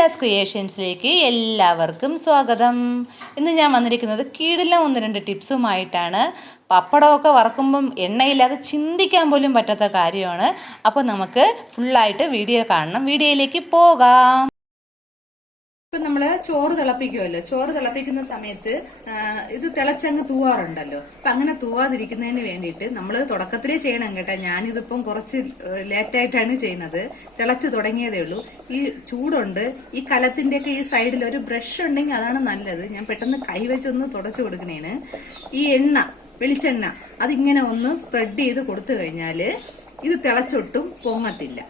ശ്രീജാസ് ക്രിയേഷൻസിലേക്ക് എല്ലാവർക്കും സ്വാഗതം. ഇന്ന് ഞാൻ വന്നിരിക്കുന്നത് കിടിലം 1-2 ടിപ്സുമായിട്ടാണ്. പപ്പടമൊക്കെ വറക്കുമ്പം എണ്ണയില്ലാതെ ചിന്തിക്കാൻ പോലും പറ്റാത്ത കാര്യമാണ്. അപ്പോൾ നമുക്ക് ഫുള്ളായിട്ട് വീഡിയോ കാണണം. വീഡിയോയിലേക്ക് പോകാം. ഇപ്പം നമ്മൾ ചോറ് തിളപ്പിക്കുമല്ലോ. ചോറ് തിളപ്പിക്കുന്ന സമയത്ത് ഇത് തിളച്ചങ്ങ് തൂവാറുണ്ടല്ലോ. അപ്പം അങ്ങനെ തൂവാതിരിക്കുന്നതിന് വേണ്ടിയിട്ട് നമ്മൾ തുടക്കത്തിലേ ചെയ്യണം കേട്ടോ. ഞാനിതിപ്പം കുറച്ച് ലേറ്റായിട്ടാണ് ചെയ്യുന്നത്. തിളച്ച് തുടങ്ങിയതേ ഉള്ളൂ. ഈ ചൂടുണ്ട്. ഈ കലത്തിന്റെയൊക്കെ ഈ സൈഡിൽ ഒരു ബ്രഷ് ഉണ്ടെങ്കിൽ അതാണ് നല്ലത്. ഞാൻ പെട്ടെന്ന് കൈ വെച്ചൊന്ന് തുടച്ചു കൊടുക്കണേന്. ഈ വെളിച്ചെണ്ണ അതിങ്ങനെ ഒന്ന് സ്പ്രെഡ് ചെയ്ത് കൊടുത്തു കഴിഞ്ഞാൽ ഇത് തിളച്ചൊട്ടും പൊങ്ങത്തില്ല.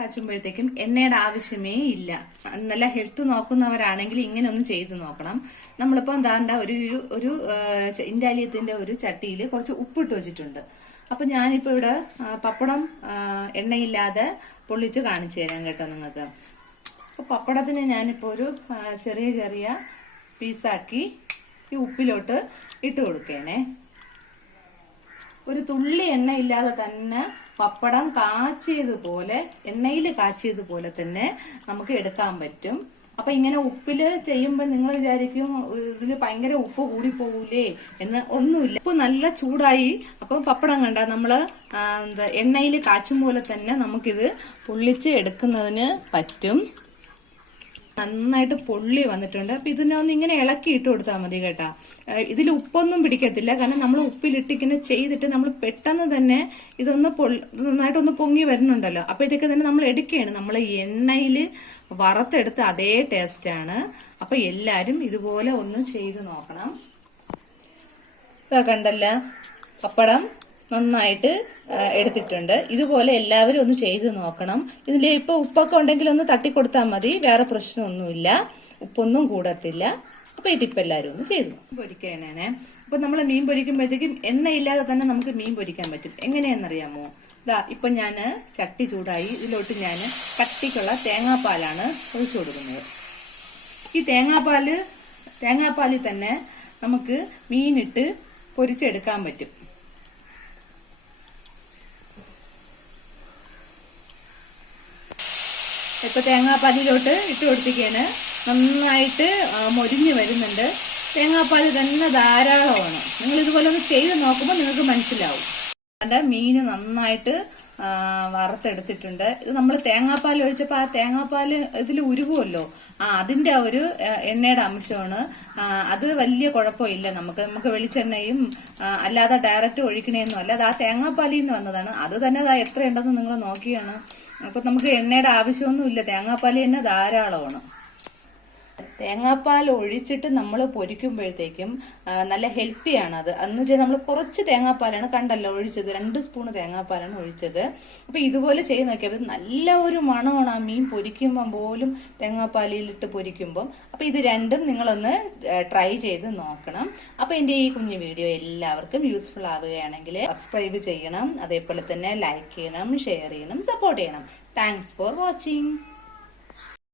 കാച്ചുമ്പോഴത്തേക്കും എണ്ണയുടെ ആവശ്യമേ ഇല്ല. നല്ല ഹെൽത്ത് നോക്കുന്നവരാണെങ്കിൽ ഇങ്ങനെ ഒന്ന് ചെയ്തു നോക്കണം. നമ്മളിപ്പോൾ എന്താണ്ട ഒരു ഇൻഡാലിയത്തിന്റെ ഒരു ചട്ടിയിൽ കുറച്ച് ഉപ്പിട്ട് വെച്ചിട്ടുണ്ട്. അപ്പൊ ഞാനിപ്പോ ഇവിടെ പപ്പടം എണ്ണയില്ലാതെ പൊള്ളിച്ച് കാണിച്ചു തരാം കേട്ടോ നിങ്ങൾക്ക്. അപ്പൊ പപ്പടത്തിന് ഞാനിപ്പോ ഒരു ചെറിയ പീസാക്കി ഈ ഉപ്പിലോട്ട് ഇട്ട് കൊടുക്കേണേ. ഒരു തുള്ളി എണ്ണയില്ലാതെ തന്നെ പപ്പടം എണ്ണയിൽ കാച്ചിയതുപോലെ തന്നെ നമുക്ക് എടുക്കാൻ പറ്റും. അപ്പൊ ഇങ്ങനെ ഉപ്പില് ചെയ്യുമ്പോൾ നിങ്ങൾ വിചാരിക്കും ഇതില് ഭയങ്കര ഉപ്പ് കൂടിപ്പോകൂലേ എന്ന്. ഒന്നുമില്ല. ഉപ്പ് നല്ല ചൂടായി. അപ്പം പപ്പടം കണ്ട നമ്മള് എണ്ണയിൽ കാച്ചും പോലെ തന്നെ നമുക്കിത് പൊള്ളിച്ച് എടുക്കുന്നതിന് പറ്റും. നന്നായിട്ട് പൊള്ളി വന്നിട്ടുണ്ട്. അപ്പൊ ഇതിനൊന്ന് ഇങ്ങനെ ഇളക്കി ഇട്ട് കൊടുത്താൽ മതി കേട്ടാ. ഇതിൽ ഉപ്പൊന്നും പിടിക്കത്തില്ല. കാരണം നമ്മൾ ഉപ്പിലിട്ടിങ്ങനെ ചെയ്തിട്ട് നമ്മൾ പെട്ടെന്ന് തന്നെ ഇതൊന്ന് നന്നായിട്ടൊന്ന് പൊങ്ങി വരുന്നുണ്ടല്ലോ. അപ്പോഴത്തേക്ക് തന്നെ നമ്മൾ എടുക്കുകയാണ്. നമ്മൾ എണ്ണയിൽ വറുത്തെടുത്ത അതേ ടേസ്റ്റ് ആണ്. അപ്പൊ എല്ലാരും ഇതുപോലെ ഒന്ന് ചെയ്ത് നോക്കണം. ഇതാ കണ്ടല്ല, പപ്പടം നന്നായിട്ട് എടുത്തിട്ടുണ്ട്. ഇതുപോലെ എല്ലാവരും ഒന്ന് ചെയ്ത് നോക്കണം. ഇതിൽ ഇപ്പൊ ഉപ്പൊക്കെ ഉണ്ടെങ്കിൽ ഒന്ന് തട്ടിക്കൊടുത്താൽ മതി. വേറെ പ്രശ്നമൊന്നുമില്ല. ഉപ്പൊന്നും കൂടത്തില്ല. അപ്പൊ ഈ ടിപ്പ് എല്ലാവരും ഒന്ന് ചെയ്തു പൊരിക്കണേ. അപ്പൊ നമ്മൾ മീൻ പൊരിക്കുമ്പോഴത്തേക്കും എണ്ണയില്ലാതെ തന്നെ നമുക്ക് മീൻ പൊരിക്കാൻ പറ്റും. എങ്ങനെയാണെന്നറിയാമോ? ഇതാ ഇപ്പൊ ഞാന് ചട്ടി ചൂടായി. ഇതിലോട്ട് ഞാൻ കട്ടിക്കുള്ള തേങ്ങാപ്പാലാണ് ഒഴിച്ചു കൊടുക്കുന്നത്. ഈ തേങ്ങാപ്പാലിൽ തന്നെ നമുക്ക് മീനിട്ട് പൊരിച്ചെടുക്കാൻ പറ്റും. ഇപ്പൊ തേങ്ങാപ്പാലിലോട്ട് ഇട്ട് കൊടുത്തിക്കാണ്. നന്നായിട്ട് മൊരിഞ്ഞ് വരുന്നുണ്ട്. തേങ്ങാപ്പാല് തന്നെ ധാരാളമാണ്. നിങ്ങൾ ഇതുപോലെ ഒന്ന് ചെയ്ത് നോക്കുമ്പോൾ നിങ്ങൾക്ക് മനസ്സിലാവും. മീന് നന്നായിട്ട് വറുത്തെടുത്തിട്ടുണ്ട്. ഇത് നമ്മൾ തേങ്ങാപ്പാൽ ഒഴിച്ചപ്പോ ആ തേങ്ങാപ്പാല് ഇതിൽ ഉരുകുമല്ലോ. അതിന്റെ ഒരു എണ്ണയുടെ അംശമാണ്. അത് വലിയ കുഴപ്പമില്ല. നമുക്ക് വെളിച്ചെണ്ണയും അല്ലാതെ ഡയറക്റ്റ് ഒഴിക്കണേന്നും അല്ല. അത് ആ തേങ്ങാപ്പാലിൽ നിന്ന് വന്നതാണ്. അത് തന്നെ എത്ര ഉണ്ടെന്ന് നിങ്ങൾ നോക്കിയാണ്. അപ്പൊ നമുക്ക് എണ്ണയുടെ ആവശ്യമൊന്നുമില്ല. തേങ്ങാപ്പാൽ തന്നെ ധാരാളമാണ്. തേങ്ങാപ്പാൽ ഒഴിച്ചിട്ട് നമ്മൾ പൊരിക്കുമ്പോഴത്തേക്കും നല്ല ഹെൽത്തിയാണ് അത്. അന്ന് വെച്ചാൽ നമ്മൾ കുറച്ച് തേങ്ങാപ്പാലാണ് കണ്ടല്ലോ ഒഴിച്ചത്. 2 സ്പൂൺ തേങ്ങാപ്പാലാണ് ഒഴിച്ചത്. അപ്പൊ ഇതുപോലെ ചെയ്ത് നോക്കിയപ്പോൾ നല്ല ഒരു മണമാണ് ആ മീൻ പൊരിക്കുമ്പം പോലും, തേങ്ങാപ്പാലിലിട്ട് പൊരിക്കുമ്പം. അപ്പൊ ഇത് രണ്ടും നിങ്ങളൊന്ന് ട്രൈ ചെയ്ത് നോക്കണം. അപ്പൊ എന്റെ ഈ കുഞ്ഞു വീഡിയോ എല്ലാവർക്കും യൂസ്ഫുൾ ആവുകയാണെങ്കിൽ സബ്സ്ക്രൈബ് ചെയ്യണം. അതേപോലെ തന്നെ ലൈക്ക് ചെയ്യണം, ഷെയർ ചെയ്യണം, സപ്പോർട്ട് ചെയ്യണം. Thanks for watching.